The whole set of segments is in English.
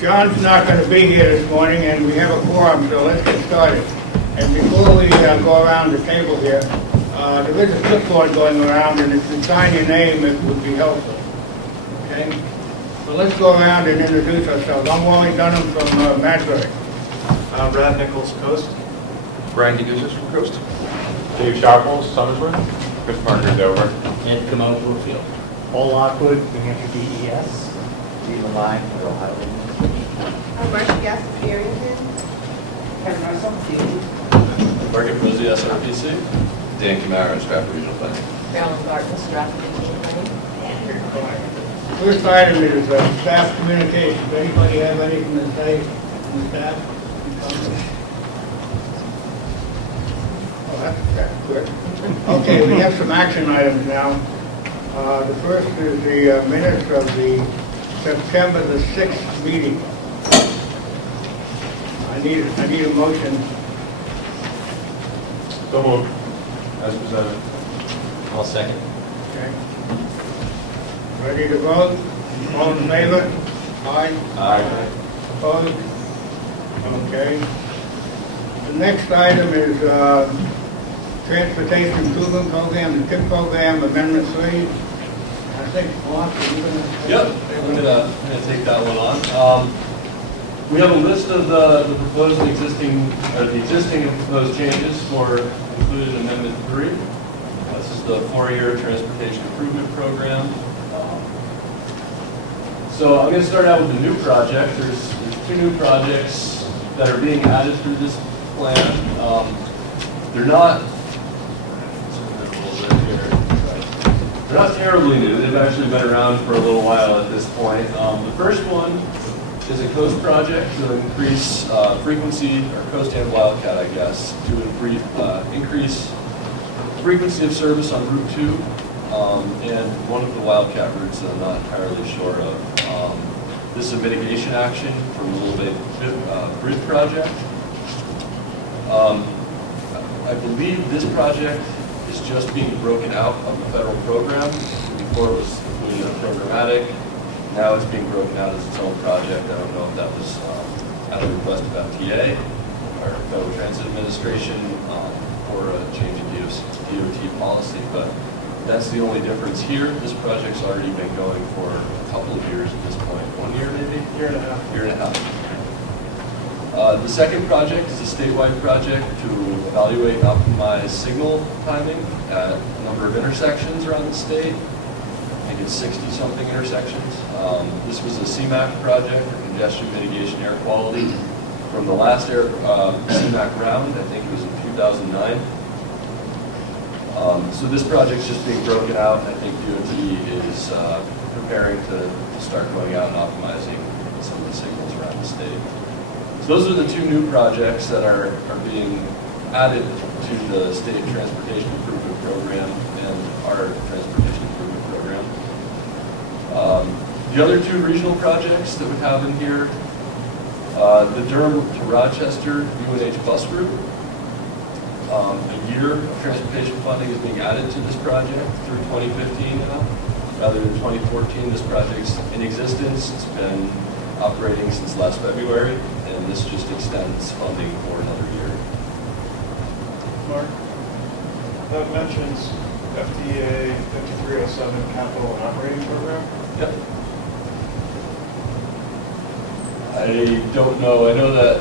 John's not going to be here this morning, and we have a quorum, so let's get started. And before we go around the table here, there is a clipboard going around, and if you sign your name, it would be helpful. Okay? So let's go around and introduce ourselves. I'm Wally Dunham from Madbury. Brad Nichols, Coast. Brian DeGuzis from Coast. Dave Sharples, Summersworth. Chris Parker, Dover. And Comeau, Brookfield. Paul Lockwood, New Hampshire DES. Stephen Lyon, Ohio Administration. Marcia Gass, Barrington. Kevin Russell, Margaret Posey, Srpc. Dan Camara, Strafford Regional Planning. Marilyn Garten, Strafford Regional Planning. First item is staff communications. Anybody have anything to say from the staff? Oh, that's quick. Okay, we have some action items now. The first is the minutes of the September the 6th meeting. I need a motion. So moved. As presented. I'll second. Okay. Ready to vote? All in favor? Aye. Aye. Opposed? Okay. The next item is Transportation Improvement Program, the TIP Program, Amendment 3. I think, Mark, are you going to? Yep, I'm going to take that one on. We have a list of the proposed and existing, the existing and proposed changes for included in Amendment 3. This is the 4-year Transportation Improvement Program. So I'm going to start out with the new project. There's 2 new projects that are being added through this plan. They're not terribly new. They've actually been around for a little while at this point. The first one is a coast project to increase frequency, or coast and wildcat, I guess, to increase frequency of service on Route 2 and one of the wildcat routes that I'm not entirely sure of. This is a mitigation action from a Little Bay Bridge project. I believe this project is just being broken out of the federal program. Before it was included in programmatic. Now it's being broken out as its own project. I don't know if that was at a request of FTA or Federal Transit Administration or a change in DOT policy, but that's the only difference here. This project's already been going for a couple of years at this point. 1 year maybe? Year and a half. Year and a half. The second project is a statewide project to evaluate and optimize signal timing at a number of intersections around the state. I think it's 60-something intersections. This was a CMAQ project, or Congestion Mitigation Air Quality, from the last CMAQ round. I think it was in 2009. So this project's just being broken out. I think DOT is preparing to start going out and optimizing some of the signals around the state. So those are the 2 new projects that are being added to the State Transportation Improvement Program and our Transportation Improvement Program. The other 2 regional projects that we have in here, the Durham to Rochester UNH bus route. A year of transportation funding is being added to this project through 2015 now, rather than 2014. This project's in existence. It's been operating since last February, and this just extends funding for another year. Mark, that mentions FDA 5307 Capital and Operating Program. Yep. I don't know. I know that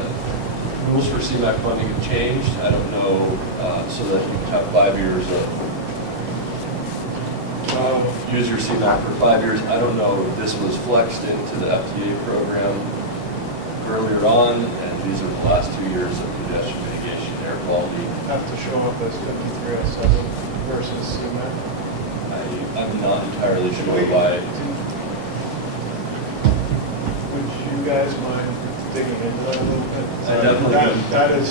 rules for CMAQ funding have changed. I don't know, so that you can have 5 years of use your CMAQ for 5 years. I don't know if this was flexed into the FDA program earlier on, and these are the last 2 years of congestion mitigation air quality. Have to show up as 5307 versus CMAQ. I'm not entirely sure why. Would you guys mind digging into that a little bit? I definitely would. That is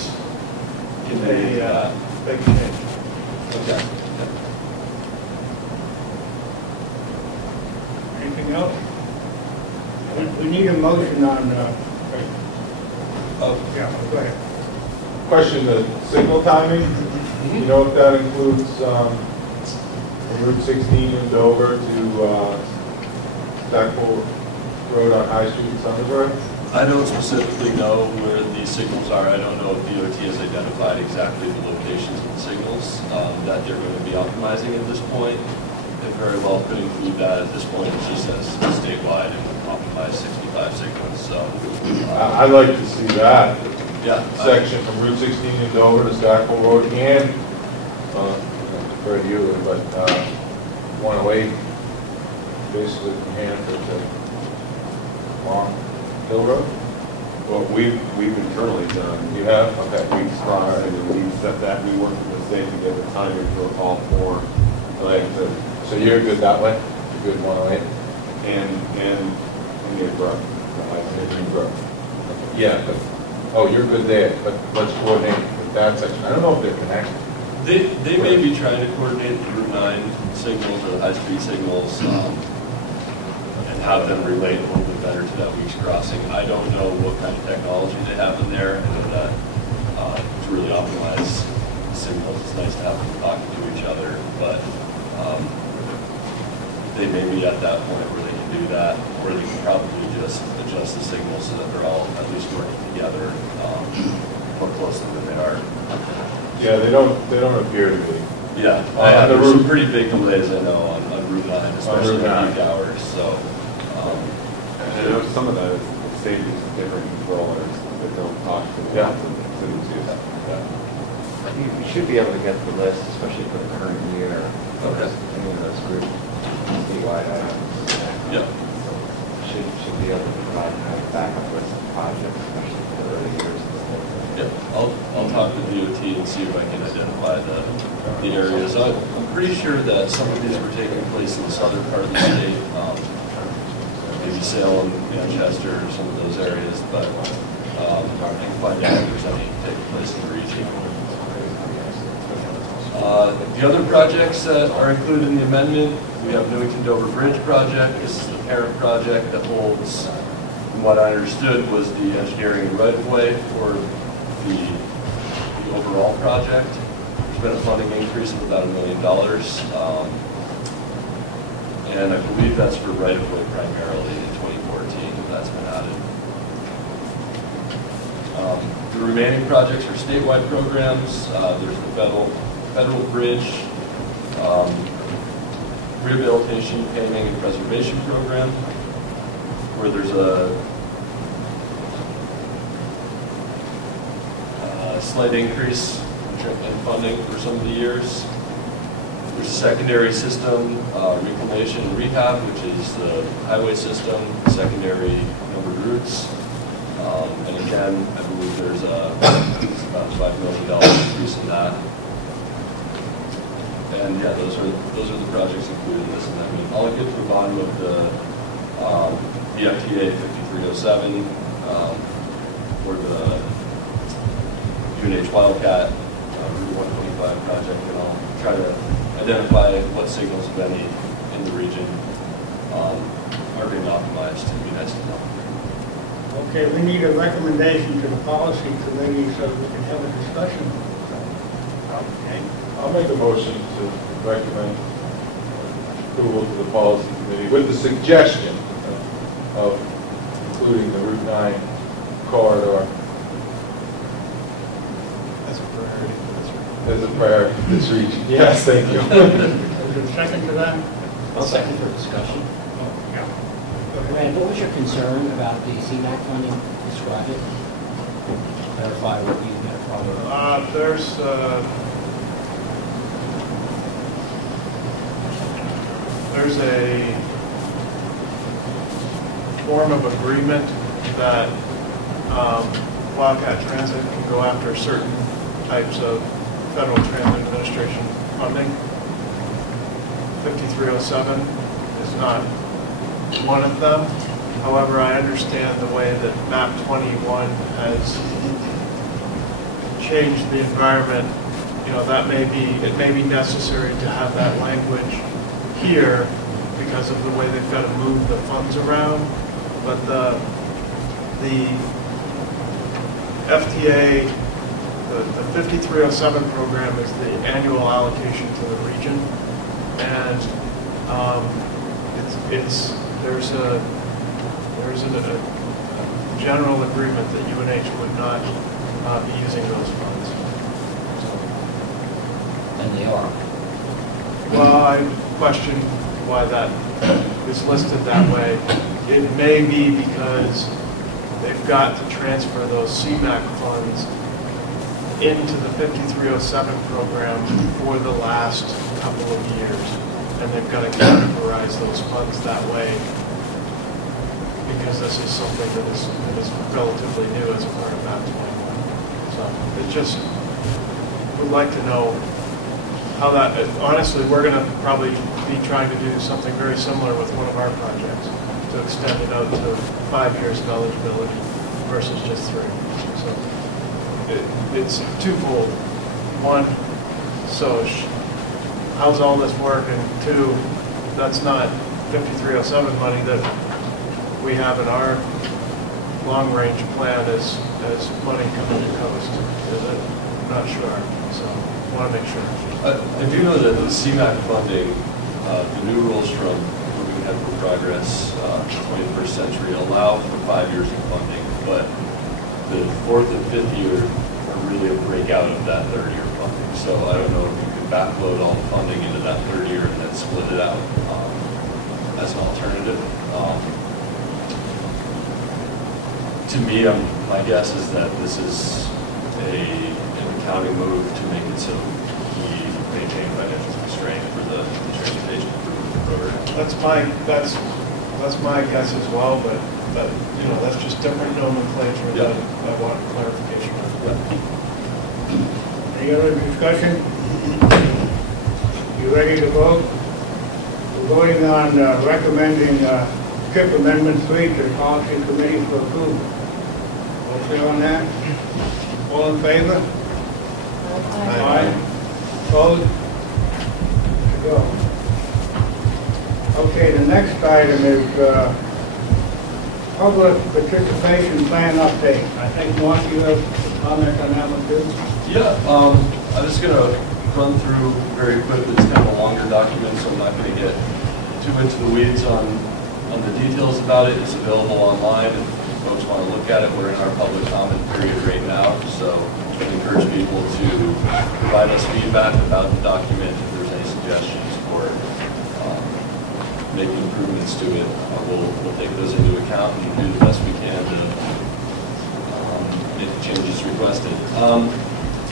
a big change. Okay. Anything else? We need a motion on, Oh, yeah, go ahead. Question, the signal timing, you know if that includes from Route 16 in Dover to Stackpole Road on High Street in Summersworth? I don't specifically know where these signals are. I don't know if DOT has identified exactly the locations of the signals that they're going to be optimizing at this point. It very well could include that at this point. It just says statewide and optimize 65 signals. So I'd like to see that yeah, section from Route 16 in Dover to Stackpole Road and, for you, but 108, basically from Hampshire to Long Hill Road. Well, we've internally done. You have? Okay. We've crossed and we set that. We worked with the state to get the timing for all four. Like the, So you're good that way? You're good 108? and Indian Brook. Indian Brook. Yeah, but, oh, you're good there, but let's coordinate with that section. I don't know if they're connected. they may be trying to coordinate the Route 9 signals or the high-speed signals and have them relate a little bit better to that Weeks crossing. I don't know what kind of technology they have in there, and that to really optimize signals. It's nice to have them talking to each other, but they may be at that point where they can do that, or they can probably just adjust the signals so that they're all at least working together more closely than they are. Yeah, they don't appear to be. Yeah, the there's some route- pretty big delays, I know, on Route 9, especially Route 9. in peak hours, so. And I know some of that is the state is different controllers that don't talk to the Yeah. cities. You should be able to get the list, especially for the current year. Okay. Any of those group statewide items. Yep. Should be able to provide kind of backup list of projects, especially for the early years. Yep, I'll talk to DOT and see if I can identify the areas. I'm pretty sure that some of these were taking place in the southern part of the state, maybe Salem, Manchester, or some of those areas, but I can find out if there's any taking place in the region. The other projects that are included in the amendment, we have Newington-Dover Bridge project. This is the parent project that holds, from what I understood, was the engineering and right-of-way for the overall project. There's been a funding increase of about $1 million. And I believe that's for right-of-way primarily in 2014, that's been added. The remaining projects are statewide programs. There's the federal bridge, rehabilitation, paving, and preservation program, where there's a slight increase in funding for some of the years. There's a secondary system, reclamation and rehab, which is the highway system, secondary numbered routes. And again, I believe there's about $5 million increase in that. And yeah, those are the projects included in this amendment. I'll get to the bottom of the FTA 5307 for the UNH Wildcat Route 125 project, and I'll try to identify what signals, if any, in the region are being optimized. It'd be nice to know. Okay, we need a recommendation to the policy committee so we can have a discussion. Okay. I'll make a motion to recommend approval to the policy committee with the suggestion of including the Route 9 corridor As a priority for this region. as a priority for this region. Yes, thank you. Is there a second to that? I'll second for discussion. Yeah. Go ahead. Rand, what was your concern about the CMAQ funding? Describe it. Clarify what you had a problem with. There's a form of agreement that Wildcat Transit can go after certain types of Federal Transit Administration funding. 5307 is not one of them. However, I understand the way that MAP 21 has changed the environment. You know, it may be necessary to have that language here because of the way they've got to move the funds around. But the FTA, the 5307 program is the annual allocation to the region, and there's a general agreement that UNH would not be using those funds. And they are. Well, I question why that is listed that way. It may be because they've got to transfer those CMAQ funds into the 5307 program for the last couple of years. And they've got to categorize those funds that way because this is something that is relatively new as a part of Act 21. So it just would like to know how that, honestly, we're going to probably be trying to do something very similar with one of our projects to extend it out to 5 years of eligibility versus just 3. So it's twofold. One, so how's all this work? And 2, that's not 5307 money that we have in our long-range plan as money coming to coast. Is it? I'm not sure. So I want to make sure. I do know that the CMAQ funding, the new rules from Moving Ahead for Progress 21st Century allow for 5 years of funding, but the 4th and 5th year are really a breakout of that 3rd year funding. So I don't know if you could backload all the funding into that 3rd year and then split it out as an alternative. To me, my guess is that this is an accounting move to make it so we maintain financial constraint for the transportation improvement program. That's my guess as well, but you know, that's just different nomenclature that I want clarification on. Any other discussion? You ready to vote? We're voting on recommending TRIP Amendment 3 to the Policy Committee for approval. All clear on that? All in favor? Aye. Opposed? To go. Okay, the next item is public participation plan update. I think, Mark, you have a comment on that one too? Yeah, I'm just going to run through very quickly. It's kind of a longer document, so I'm not going to get too into the weeds on the details about it. It's available online if folks want to look at it. We're in our public comment period right now, so I encourage people to provide us feedback about the document if there's any suggestions for making improvements to it. We'll take those into account and do the best we can to make the changes requested.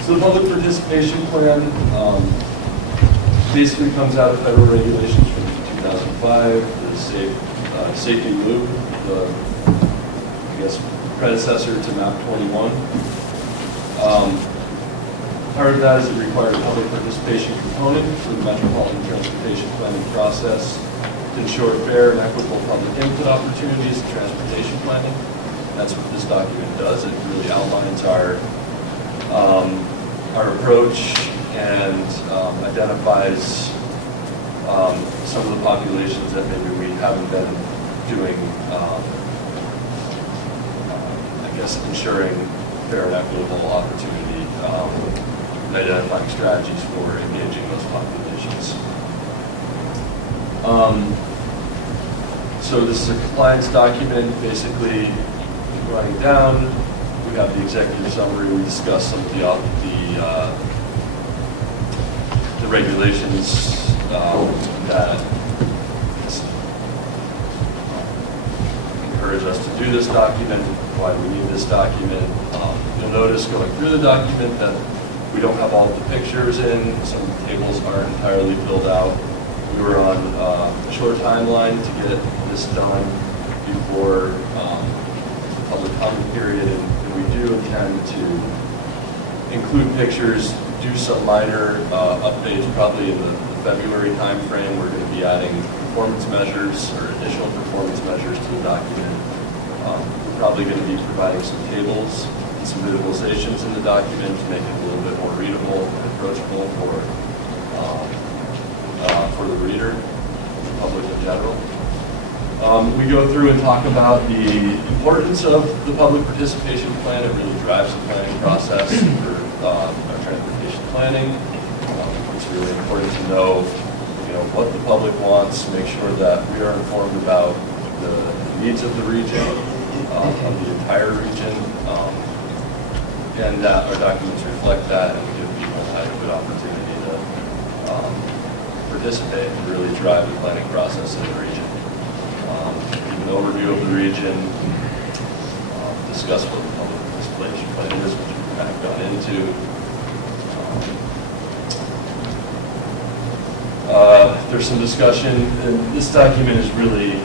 So the public participation plan basically comes out of federal regulations from 2005, the safety loop, the predecessor to MAP 21. Part of that is the required public participation component for the metropolitan transportation planning process to ensure fair and equitable public input opportunities in transportation planning. That's what this document does. It really outlines our approach and identifies some of the populations that maybe we haven't been doing, ensuring fair and equitable opportunity and identifying strategies for engaging those populations. So this is a compliance document, basically running down. We have the executive summary. We discussed some of the regulations that encourage us to do this document, why we need this document. You'll notice going through the document that we don't have all the pictures in. Some tables aren't entirely filled out. We were on a short timeline to get this done before the public comment period, and we do intend to include pictures, do some minor updates probably in the February timeframe. We're going to be adding performance measures or additional performance measures to the document. We're probably going to be providing some tables and some visualizations in the document to make it a little bit more readable and approachable for the reader, the public in general. We go through and talk about the importance of the public participation plan. It really drives the planning process for our transportation planning. It's really important to know, what the public wants, make sure that we are informed about the needs of the region, of the entire region, and that our documents reflect that and give people an adequate opportunity to participate and really drive the planning process in the region. Give an overview of the region, discuss what the public participation plan is, which we've kind of gone into. There's some discussion, and this document is really,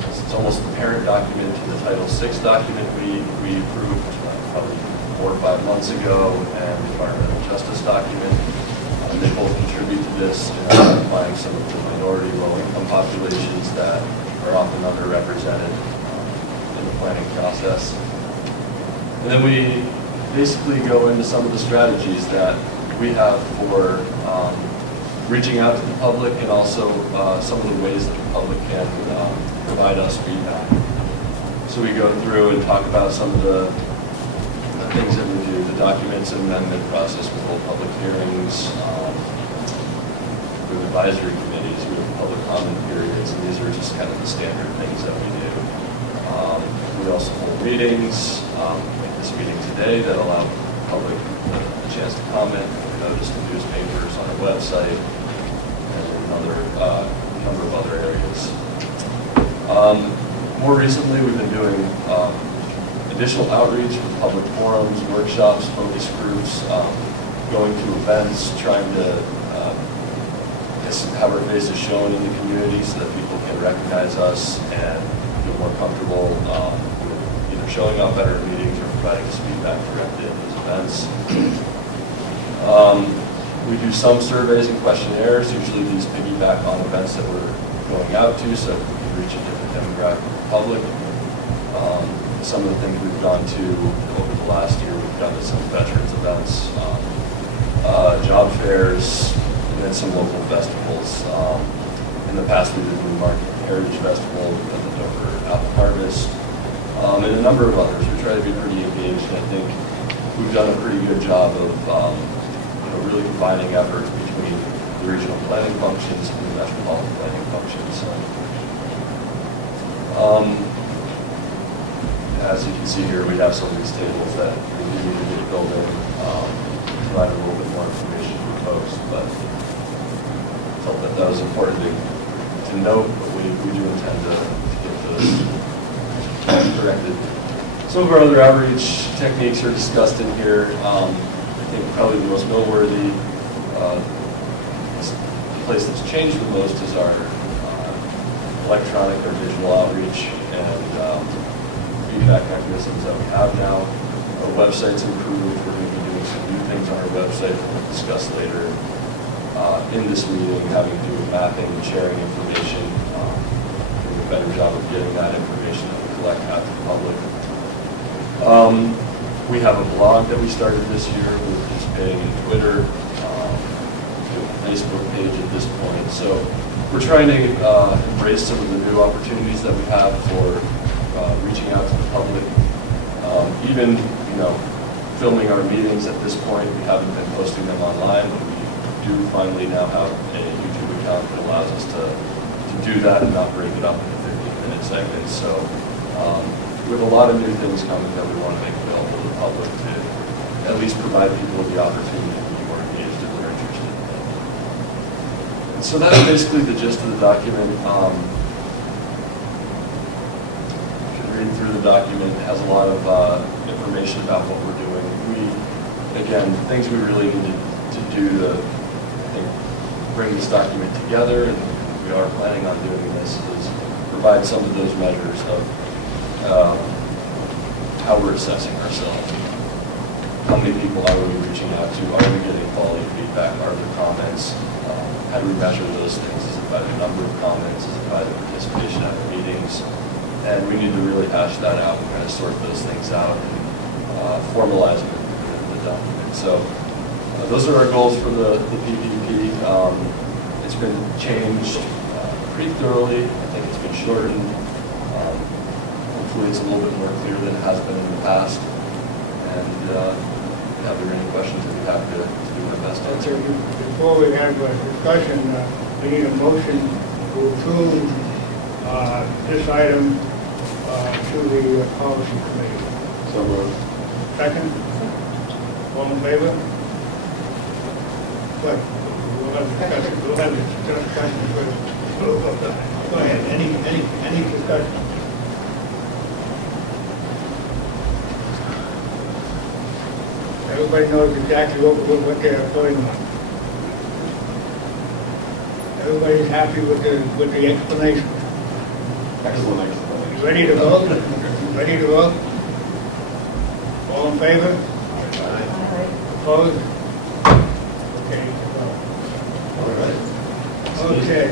it's almost the parent document to the Title VI document we approved probably 4 or 5 months ago, and the environmental justice document. They both contribute to this in identifying some of the minority low-income populations that are often underrepresented in the planning process. And then we basically go into some of the strategies that we have for reaching out to the public, and also some of the ways that the public can provide us feedback. So we go through and talk about some of the things that we do, the documents and amendment process, we hold public hearings, we have advisory committees, we have public comment periods, and these are just kind of the standard things that we do. We also hold meetings, like this meeting today, that allow the public a chance to comment. We notice the newspapers on our website, and another number of other areas. More recently, we've been doing additional outreach with public forums, workshops, focus groups, going to events, trying to have our faces shown in the community so that people can recognize us and feel more comfortable with either showing up at our meetings or providing us feedback directly at those events. We do some surveys and questionnaires. Usually these piggyback on events that we're going out to, so we can reach a different demographic of the public. Some of the things we've gone to over the last year, we've gone to some veterans events, job fairs, and then some local festivals. In the past, we did the Market Heritage Festival, we've done the Dover Apple Harvest, and a number of others. We try to be pretty engaged, and I think we've done a pretty good job of really combining efforts between the regional planning functions and the metropolitan planning functions. As you can see here, we have some of these tables that we need to get filled in, provide a little bit more information for folks, but I felt that that was important to note, but we do intend to get those corrected. Some of our other outreach techniques are discussed in here. I think probably the most noteworthy place that's changed the most is our electronic or digital outreach and feedback mechanisms that we have now. Our website's improved. We're going to be doing some new things on our website that we'll discuss later in this meeting, having to do with mapping and sharing information, doing a better job of getting that information that we collect out to the public. We have a blog that we started this year. We're participating in Twitter, a Facebook page at this point. So we're trying to embrace some of the new opportunities that we have for reaching out to the public. Even, filming our meetings at this point, we haven't been posting them online, but we do finally now have a YouTube account that allows us to do that and not break it up into 15-minute segments. So we have a lot of new things coming that we want to make available to the public to at least provide people with the opportunity to be more engaged if they're interested. And so that's basically the gist of the document. Read through the document. It has a lot of information about what we're doing. Again, things we really need to do to, I think, bring this document together, and we are planning on doing this, is provide some of those measures of how we're assessing ourselves. How many people are we reaching out to? Are we getting quality feedback? Are there comments? How do we measure those things? Is it by the number of comments? Is it by the participation at the meetings? And we need to really hash that out and kind of sort those things out and formalize them in the document. So those are our goals for the PPP. It's been changed pretty thoroughly. I think it's been shortened. Hopefully it's a little bit more clear than it has been in the past. And if there are any questions, I'd be happy to do my best to answer. Before we have a discussion, we need a motion to approve this item to the policy committee? So moved. Second? All in favor? Good. We'll have discussion. We'll have discussion first. Go ahead. Any discussion? Everybody knows exactly what they're voting on. Everybody's happy with the explanation. Excellent explanation. Ready to vote? Ready to vote? All in favor? Opposed? Okay. All right. Okay.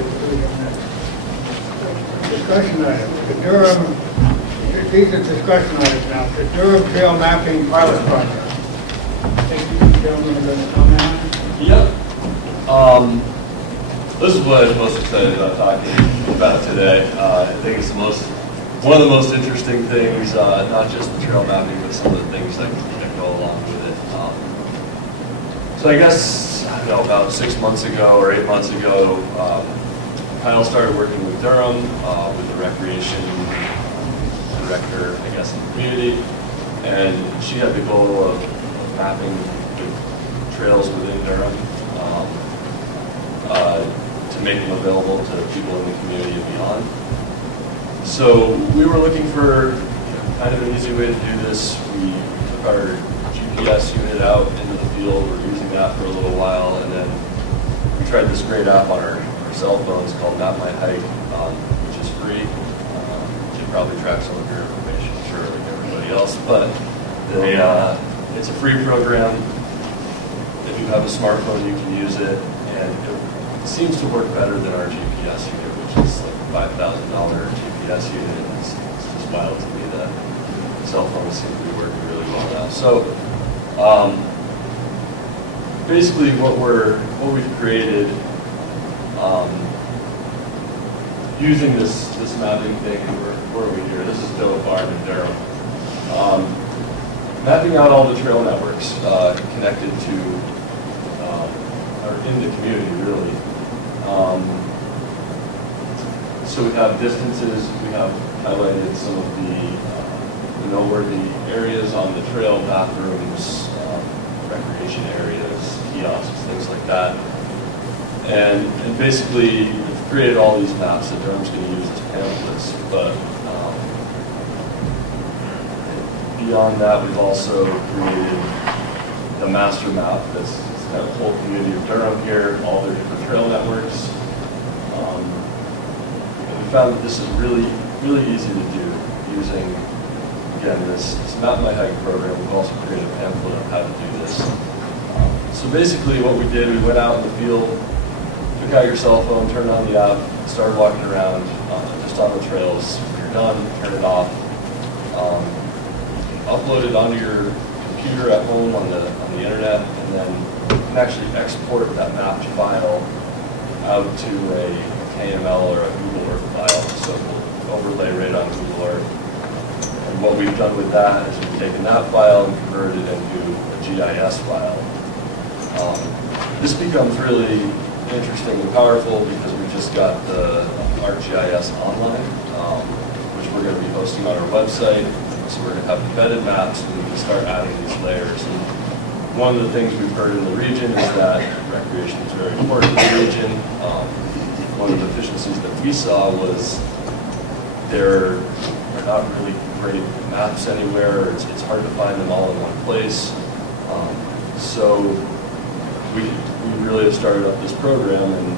Discussion items. The Durham, these are discussion items now. The Durham Trail Mapping Pilot Project. I think you gentlemen are going to comment on it? Yep. This is what I'm most excited about talking about today. I think it's one of the most interesting things, not just the trail mapping, but some of the things that go along with it. So I guess, I don't know, about 6 months ago or 8 months ago, Kyle started working with Durham, with the recreation director, I guess, in the community, and she had the goal of mapping the trails within Durham to make them available to people in the community and beyond. So we were looking for kind of an easy way to do this. We took our GPS unit out into the field. We're using that for a little while, and then we tried this great app on our cell phones called Map My Hike, which is free. You should probably track some of your information, I'm sure, like everybody else, but it's a free program. If you have a smartphone, you can use it, and it seems to work better than our GPS unit, which is like $5,000 GPS unit. It's just wild to me that cell phones seem to be working really well now. So basically, what we've created using this mapping thing, where are we here? This is Doe Farm in Durham. Mapping out all the trail networks connected to or in the community, really. So we have distances, we have highlighted some of the noteworthy areas on the trail, bathrooms, recreation areas, kiosks, things like that. And basically, we've created all these maps that Durham's going to use as pamphlets, but beyond that, we've also created a master map that's kind of the whole community of Durham here, all their different trail networks. And we found that this is really, really easy to do using, again, this Map My Hike program. We've also created a pamphlet on how to do this. So basically what we did, we went out in the field, took out your cell phone, turned on the app, started walking around just on the trails. When you're done, turn it off. Upload it onto your computer at home on the internet, and then you can actually export that mapped file out to a KML or a Google Earth file, so we'll overlay right on Google Earth. And what we've done with that is we've taken that file and converted it into a GIS file. This becomes really interesting and powerful because we just got the ArcGIS online, which we're going to be hosting on our website. So we're going to have embedded maps, and we can start adding these layers. And one of the things we've heard in the region is that recreation is very important in the region. One of the deficiencies that we saw was there are not really great maps anywhere. It's hard to find them all in one place. So we really have started up this program, and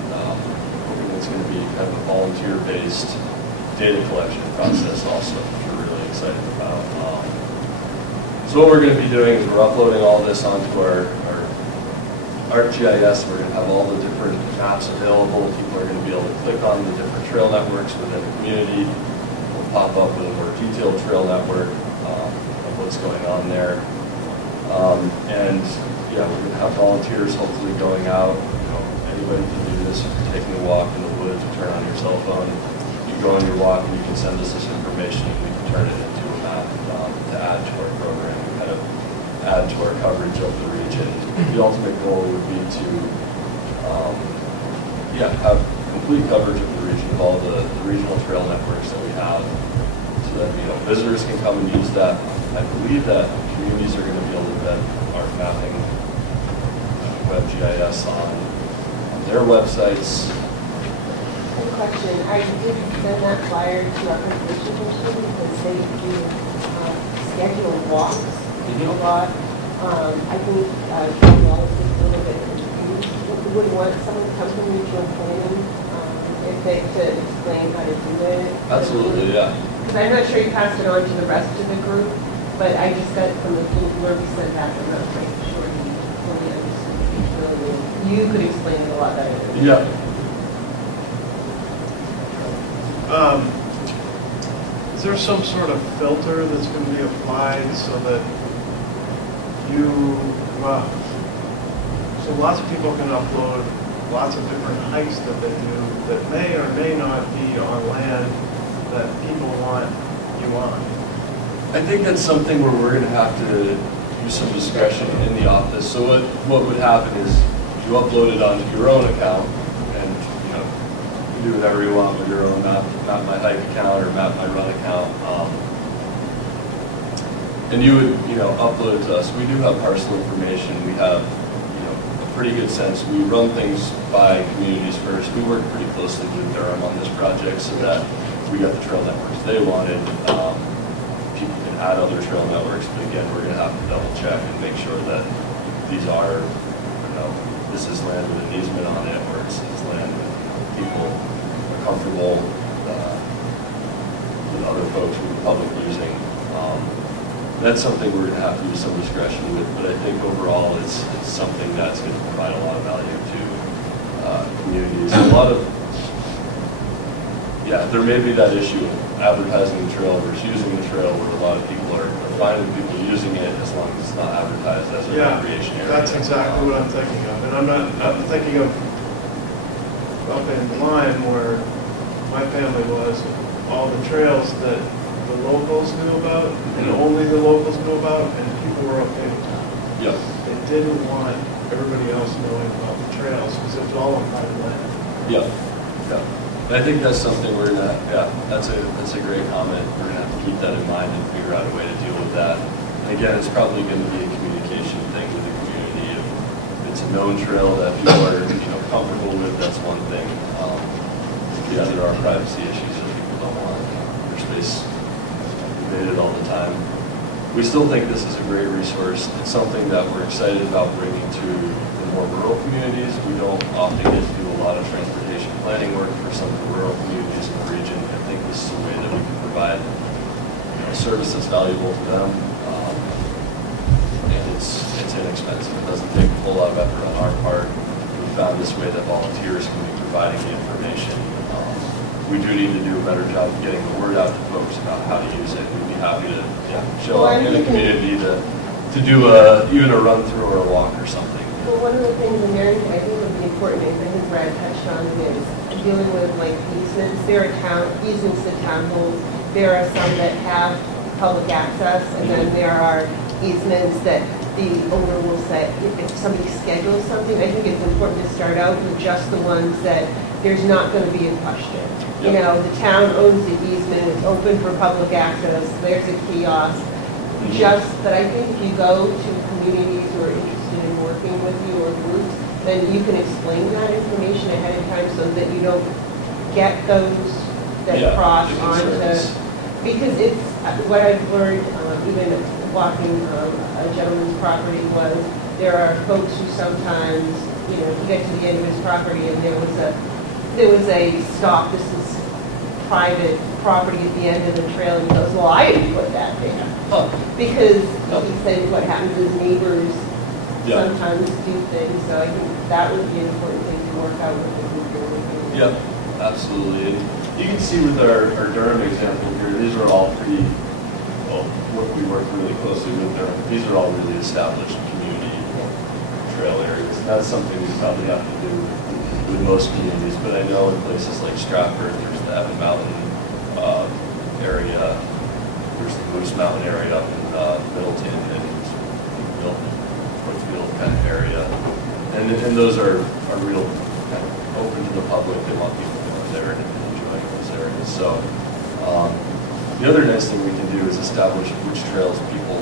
hoping it's going to be kind of a volunteer-based data collection process also, which we're really excited about. So what we're going to be doing is we're uploading all this onto our ArcGIS. We're going to have all the different maps available. People are going to be able to click on the different trail networks within the community. We'll pop up with a more detailed trail network of what's going on there. And yeah, we're going to have volunteers hopefully going out. Anybody can do this. If you're taking a walk in the woods, you turn on your cell phone. You go on your walk and you can send us this information, and we can turn it into a map to add to our program, and kind of add to our coverage of the region. The ultimate goal would be to have complete coverage of the region, of all the regional trail networks that we have, so that, visitors can come and use that. I believe that communities are going to be able to embed our mapping WebGIS on their websites. Good question. I did send that flyer to our conservation commission because they do schedule walks a lot. I think John Wallace is a little bit confused. We would want someone to come from regional planning if they could explain how to do it. Absolutely, yeah. Because I'm not sure you passed it on to the rest of the group, but I just got from the blurb you sent back, I'm not quite sure you fully understood. You could explain it a lot better than me. Yeah. Is there some sort of filter that's going to be applied so that so lots of people can upload lots of different hikes that they do that may or may not be on land that people want you on? I think that's something where we're going to have to use some discretion in the office. So what would happen is you upload it onto your own account, and you do whatever you want with your own map my hike account or map my run account. And you would upload it to us. We do have parcel information. We have a pretty good sense. We run things by communities first. We work pretty closely with Durham on this project so that we got the trail networks they wanted. People can add other trail networks, but again, we're going to have to double check and make sure that these are, this is land with an easement on it, or it's land that people are comfortable with other folks, with the public using. That's something we're going to have to use some discretion with, but I think overall it's something that's going to provide a lot of value to communities. A lot of, there may be that issue of advertising the trail versus using the trail, where a lot of people are fine with people using it as long as it's not advertised as a recreation area. That's exactly what I'm thinking of. And I'm thinking of up in Lyme where my family was, all the trails that the locals knew about, and only the locals knew about, and people were okay with that. Yep. They didn't want everybody else knowing about the trails because it was all on private land. Yep. Yep. And I think that's something we're gonna, that's a great comment. We're gonna have to keep that in mind and figure out a way to deal with that. And again, it's probably gonna be a communication thing with the community. If it's a known trail that people are comfortable with, that's one thing. There are privacy issues that people don't want their space invaded all the time. We still think this is a great resource. It's something that we're excited about bringing to the more rural communities. We don't often get to do a lot of transportation planning work for some of the rural communities in the region. I think this is a way that we can provide a service that's valuable to them. And it's inexpensive. It doesn't take a whole lot of effort on our part. We found this way that volunteers can be providing the information. We do need to do a better job of getting the word out to folks about how to use it. We'd be happy to show up in the community to do even a run through or a walk or something. Well, one of the things in there I think would be important, and I think Brad touched on, is dealing with easements. There are easements that town holds. There are some that have public access, and then there are easements that the owner will say, if somebody schedules something, I think it's important to start out with just the ones that there's not going to be a question. Yep. The town owns the easement, it's open for public access, there's a kiosk. But I think if you go to communities who are interested in working with you or groups, then you can explain that information ahead of time so that you don't get those that cross onto, because it's what I've learned even walking a gentleman's property was there are folks who sometimes, you get to the end of his property and there was a stop, this is private property at the end of the trail, and he goes, well, I didn't put that there. Because he said what happens is neighbors sometimes do things, so I think that would be an important thing to work out with the group. Yep, absolutely. And you can see with our Durham example here, these are all pretty, we work really closely with Durham. These are all really established community trail areas. That's something we probably have to do with most communities, but I know in places like Strafford, there's the Evan Mountain area, there's the Moose Mountain area up in Middleton and Brookfield kind of area, and those are real kind of open to the public. They want people going there and enjoying those areas. So The other nice thing we can do is establish which trails people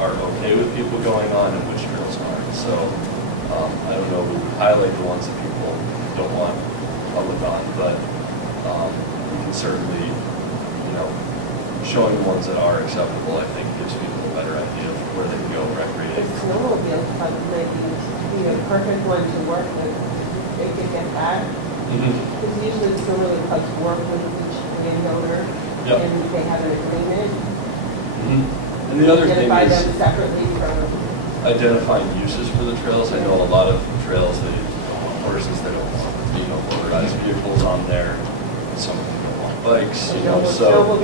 are okay with people going on and which trails aren't. So I don't know, we would highlight the ones that people don't want public on, but we can certainly, you know, showing the ones that are acceptable, I think, gives people a better idea of where they can go recreate. The snowmobile club might be a perfect one to work with. They could get that. Because usually the snowmobile clubs work with each landowner, and they have an agreement. And the other thing identify is them separately from identifying uses for the trails. I know a lot of trails that horses that have, you know, motorized vehicles on there. Some people want bikes, you know. So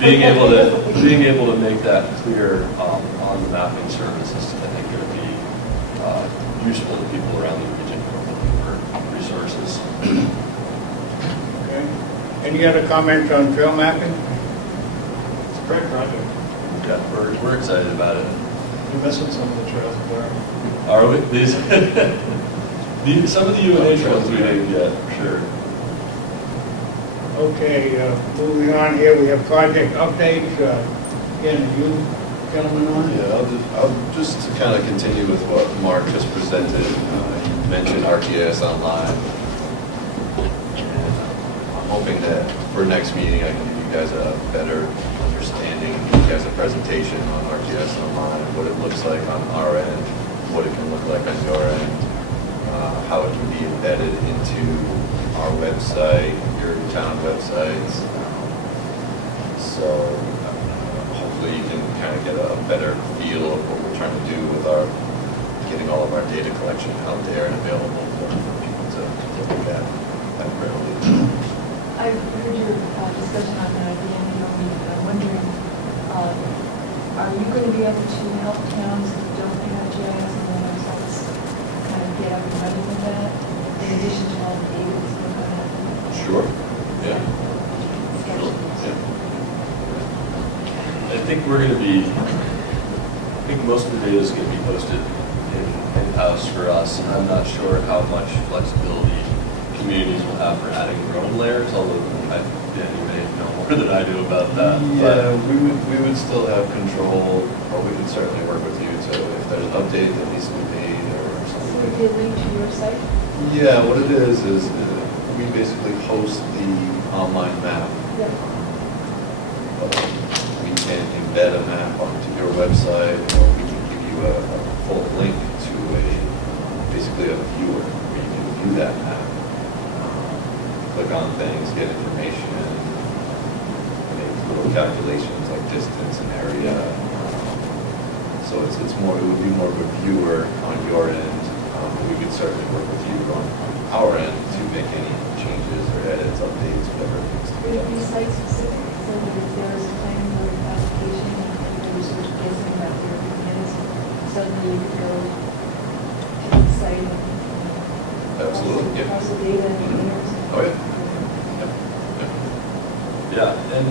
being able to make that clear on the mapping services, I think, going to be useful to people around the region who are looking for resources. Okay. Any other comments on trail mapping? It's a great project. Yeah, we're excited about it. We're missing some of the trails there. Are we? Some of the UNH ones we didn't get, for sure. Okay, moving on here, we have project updates. Again, you gentlemen on? Yeah, I'll just kind of continue with what Mark just presented. You mentioned RTS Online. And I'm hoping that for next meeting I can give you guys a better understanding, give you guys a presentation on RTS Online, what it looks like on our end, what it can look like on your end, how it can be embedded into our website, your town websites. So hopefully you can kind of get a better feel of what we're trying to do with our getting all of our data collection out there and available for people to look at primarily. I heard your discussion on that at the end, I'm wondering, are you going to be able to help towns that don't have GIS and their websites kind of get up and running with that, in addition to all the data that's going to happen? Sure. Yeah. Sure. Yeah. I think we're going to be, I think most of the data is going to be hosted in-house for us, and I'm not sure how much flexibility communities will have for adding their own layers, although you may know more than I do about that. Yeah, we would still have control, or we could certainly work with you to, if there's an update that needs to be made or something. Would they link to your site? Yeah, what it is we basically host the online map. Yep. We can embed a map onto your website, or we can give you a full link to basically a viewer where you can view that map. Click on things, get information, make little calculations like distance and area. So it's more, it would be more of a viewer on your end. We could certainly work with you on our end to make any changes or edits, updates, whatever it needs to be Would it done. be site specific, so that if there is a planning board application and there was sort of guessing about where everything is, suddenly you could go to the site and Absolutely, yeah. parse the data and layers? Oh, yeah. Yeah, and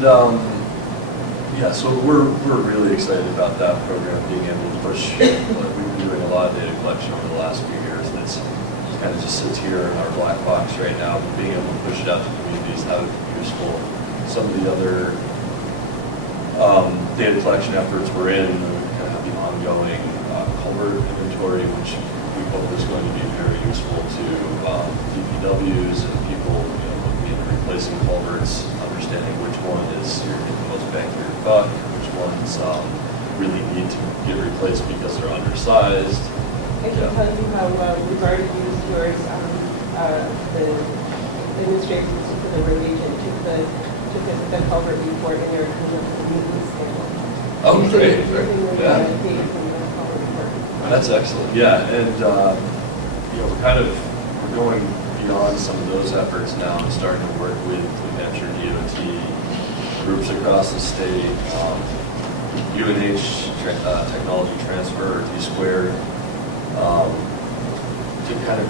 yeah, so we're really excited about that program, being able to push. We've been doing a lot of data collection over the last few years that's kind of just sits here in our black box right now, but being able to push it out to communities, how it can be useful. Some of the other data collection efforts we're in, kind of the ongoing culvert inventory, which we hope is going to be very useful to DPWs and people, you know, looking into replacing culverts, understanding which one is you're getting the most bang for your buck, which ones really need to get replaced because they're undersized. I can tell you how we've already used yours, the administration for the revision took the culvert report and they're coming up with a new schedule. Oh, great. Yeah. That's excellent. Yeah, and you know, we're going beyond some of those efforts now and starting to work with New Hampshire DOT, groups across the state, UNH Technology Transfer, or T-Squared, to kind of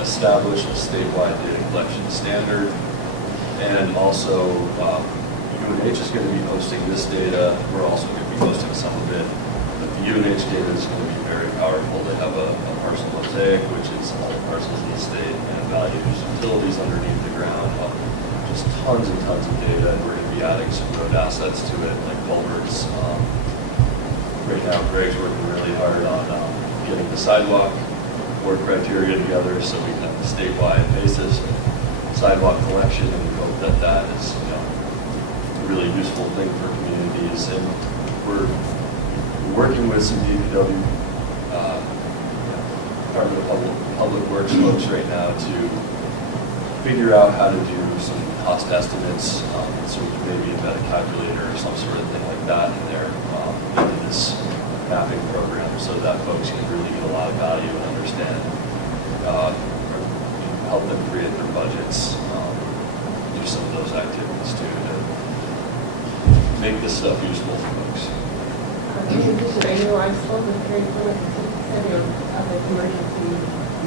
establish a statewide data collection standard. And also, UNH is going to be hosting this data. We're also going to be hosting some of it. But the UNH data is going to be very powerful. They have a parcel mosaic, which is all the parcels in the state, and values utilities underneath the ground. Just tons and tons of data. And we're going to be be adding some road assets to it, like culverts. Right now, Greg's working really hard on getting the sidewalk board criteria together so we can have a statewide basis of sidewalk collection, and we hope that that is, you know, a really useful thing for communities. And we're working with some DPW, Department of Public Works folks right now to figure out how to do some cost estimates, so we can maybe embed a calculator or some sort of thing like that in there, into this mapping program, so that folks can really get a lot of value and understand, help them create their budgets, do some of those activities too, to make this stuff useful for folks. I know I've spoken with Gary of the emergency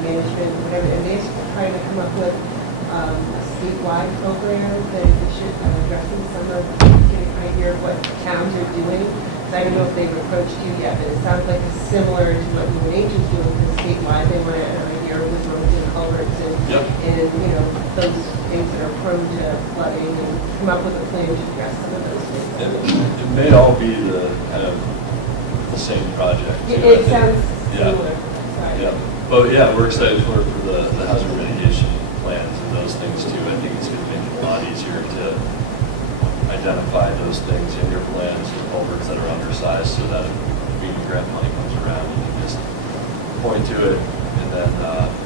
management, whatever, and they're trying to come up with a statewide program that should addressing some of the idea of what towns are doing. I don't know if they've approached you yet, but it sounds like it's similar to what UNH is doing for statewide. They want an idea of the roads and culverts and, and you know, those things that are prone to flooding, and come up with a plan to address some of those things. It may all be the kind of the same project. It sounds similar. Yeah, but yeah, we're excited for the hazard mitigation plans and those things too. I think it's going to make it a lot easier to identify those things in your plans, your culverts that are undersized, so that if grant money comes around, you can just point to it and then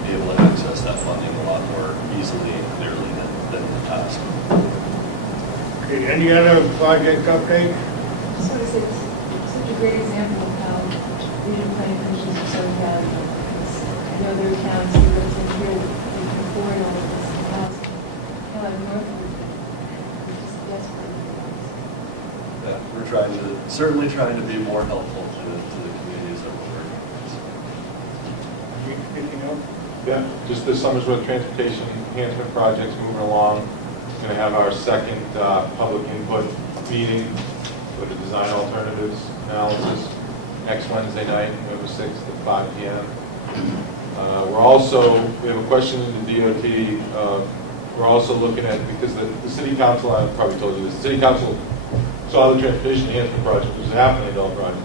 be able to access that funding a lot more easily and clearly than in the past. Okay, any other project update? I just want to say it's such a great example of how regional planning commissions are so valuable. I know there are towns here in here before and all of this house, Northwood, we're just desperate. Yeah, we're certainly trying to be more helpful to the communities that we're working with. Anything else? Yeah, just this summer's road transportation enhancement projects moving along. We're going to have our second public input meeting with the design alternatives analysis next Wednesday night, November 6th at 5 p.m. We have a question in the DOT. We're also looking at, because the city council, I probably told you this, the city council saw the transportation enhancement project, which is a $500,000 project,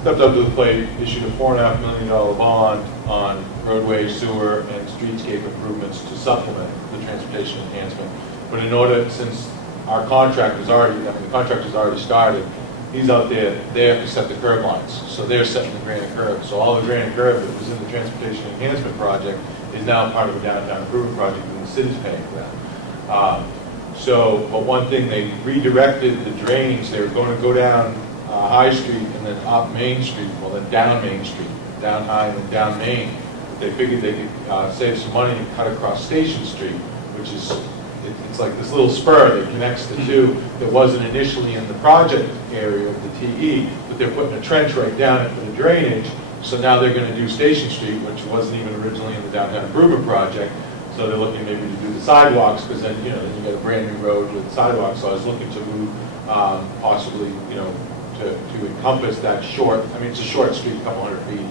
stepped up to the plate, issued a $4.5 million bond on roadway, sewer, and streetscape improvements to supplement the transportation enhancement. But in order, since our contract was already, the contract was already started, he's out there, they have to set the curb lines. So they're setting the granite curb. So all the granite curb that was in the transportation enhancement project is now part of a downtown improvement project, and the city's paying for that. But one thing, they redirected the drains. They were going to go down High Street and then up Main Street, well then down Main Street, down High and then down Main. They figured they could save some money and cut across Station Street, which is, it's like this little spur that connects the two that wasn't initially in the project area of the TE, but they're putting a trench right down it for the drainage. So now they're going to do Station Street, which wasn't even originally in the downtown improvement project. So they're looking maybe to do the sidewalks, because then, you know, then you got a brand new road with sidewalks. So I was looking to move possibly, you know, to encompass that short, I mean, it's a short street, a couple hundred feet,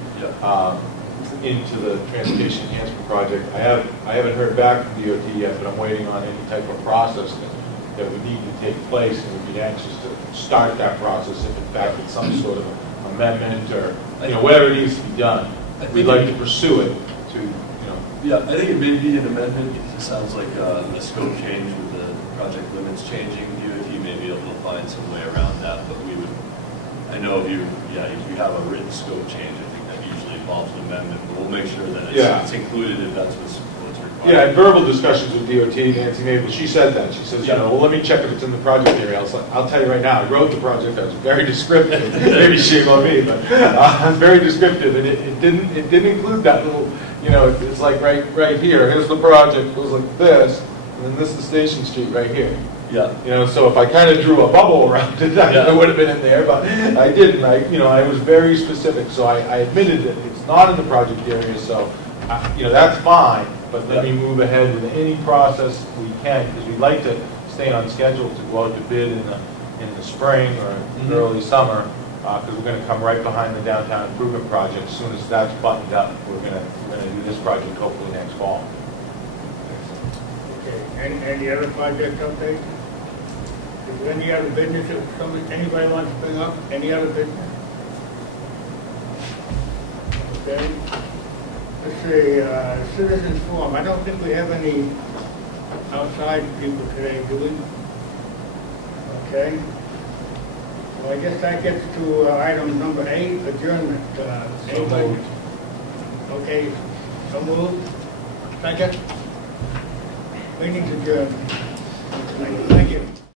into the transportation enhancement project. I haven't heard back from DOT yet, but I'm waiting on any type of process that would need to take place, and would be anxious to start that process if in fact it's some sort of amendment or, you know, whatever needs to be done. We'd like to pursue it to, you know. Yeah, I think it may be an amendment, because it sounds like a scope change with the project limits changing. DOT may be able to find some way around that, but we would, I know if you have a written scope change, I think that usually involves an amendment, but we'll make sure that it's included if that's what's required. Yeah, and verbal discussions with DOT, Nancy Mabel, she said that. She says, you know, well, let me check if it's in the project area. I'll tell you right now, I wrote the project, I was very descriptive. Maybe shame on me, but very descriptive, and it didn't include that little, you know, it's like right here. Here's the project, it goes like this, and then this is Station Street right here. Yeah. You know, so if I kind of drew a bubble around it, it would have been in there, but I didn't. I was very specific, so I admitted that it's not in the project area, so, you know, that's fine, but let me move ahead with any process we can, because we'd like to stay on schedule to go out to bid in the spring or early summer, because we're going to come right behind the downtown improvement project. As soon as that's buttoned up, we're going to do this project hopefully next fall. Okay. Any other project update? Is there any other business that anybody wants to bring up? Any other business? Okay. Let's see, citizens forum. I don't think we have any outside people today, do we? Okay. Well, I guess that gets to item number 8, adjournment. So moved. Okay, so moved. Second? Meeting's adjourned. Thank you.